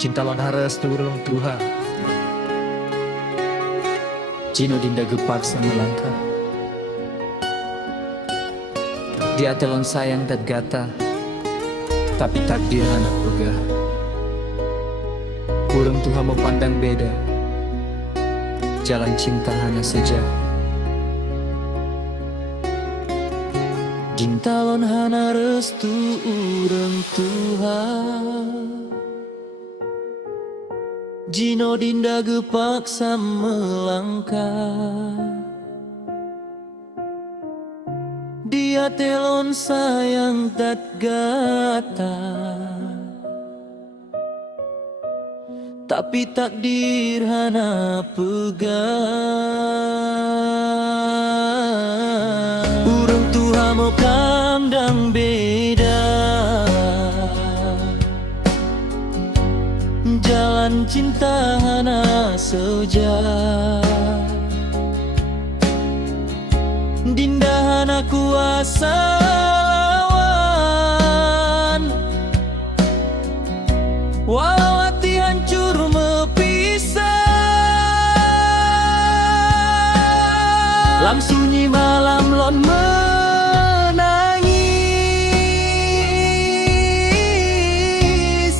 Cinta lon hares turung Tuhan. Jino dinda gepaksa melangkah. Dia telon sayang dan gata, tapi takdir anak pegah. Urang Tuhan memandang beda, jalan cinta hanya saja. Cinta lon hana restu urang Tuhan. Jino dinda gepaksa melangkah. Dia telon sayang tat gata, tapi takdir hana pegang. Urang Tuhan mau pandang beda, jalan cinta hana saja. Dinda hana kuasa lawan, walau hati hancur mepisah. Lam sunyi malam lon menangis,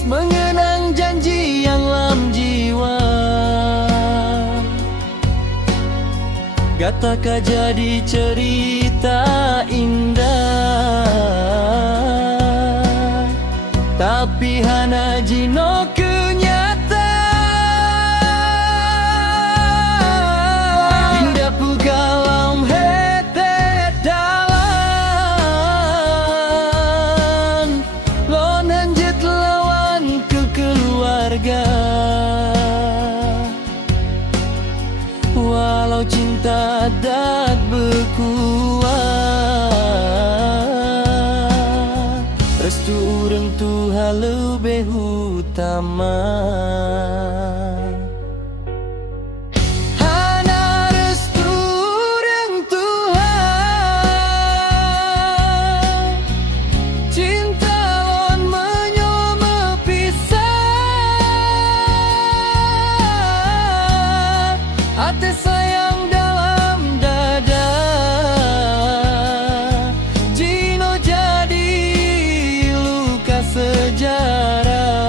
mengenang janji yang lam jiwa. Gatakah jadi cerita indah, tapi hana jino kenyataan. Indah pugalam hete dalan, lon hanjet lawan ke keluarga. Walau cinta dat berkuat, restu urang Tuhan lebih utama. Hana restu urang Tuhan, cinta lon menyomo pisah. Ate sayang dalam dada, Jino jadi luka sejarah.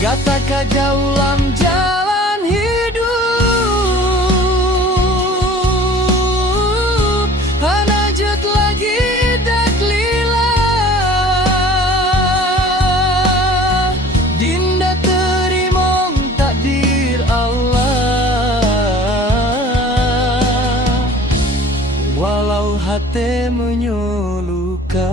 Gatakah jauh lam jalan hidup, hana jet lagi dak lila. Dinda terimong takdir Allah, walau hati menyoluka.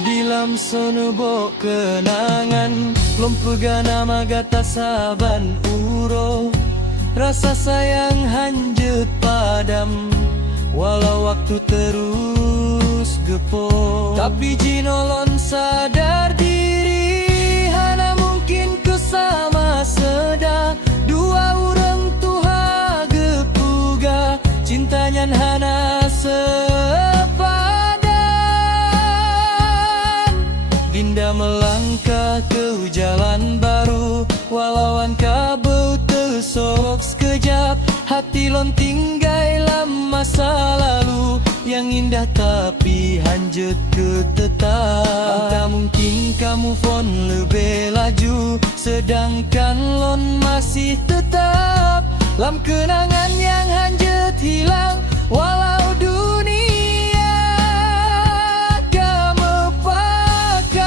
Dilam sonobo kenangan, lom pega nama gata saban uro. Rasa sayang hanjut padam, walau waktu terus gepo. Tapi Jino lon sadar diri, hana mungkin ku sama seda. Dua urang Tuha gepuga, cintanya hana sepadan. Dinda melangkah ke jalan baru, walauan kabau tersok sekejap. Hati lon tinggai lam masa lalu, yang indah tapi hanjut ke tetap. Tak mungkin kamu phone lebih laju, sedangkan lon masih tetap lam kenangan yang hanjut hilang. Walau dunia kamu pakai,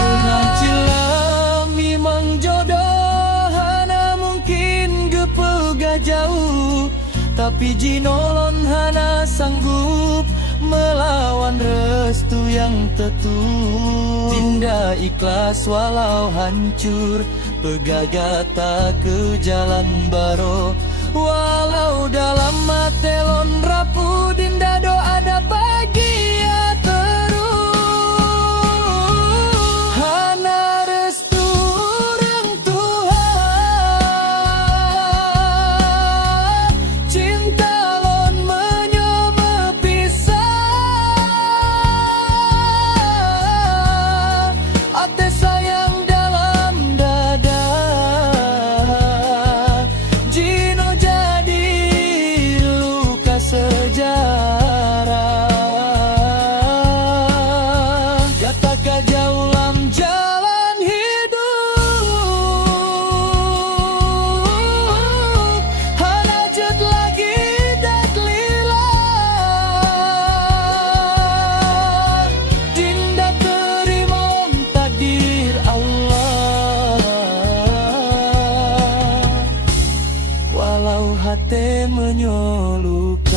mengancilam memang jodoh, hana mungkin gepega jauh. Tapi Jino lon hana sanggup melawan restu yang tetuh. Dinda ikhlas walau hancur, pegagata ke jalan baro. Walau dalam mate lon rapuh, dinda doa ada bahagia terus. Hana restu urang Tuhan, cinta lon menyomo pisah. walau hati menyolukan.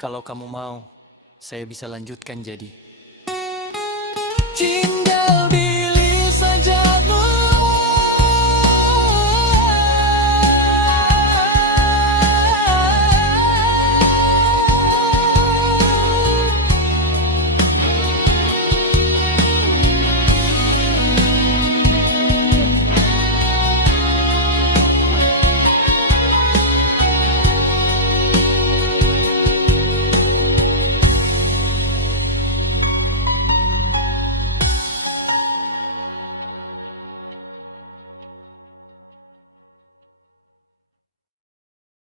Kalau kamu mau, saya bisa lanjutkan jadi cinta.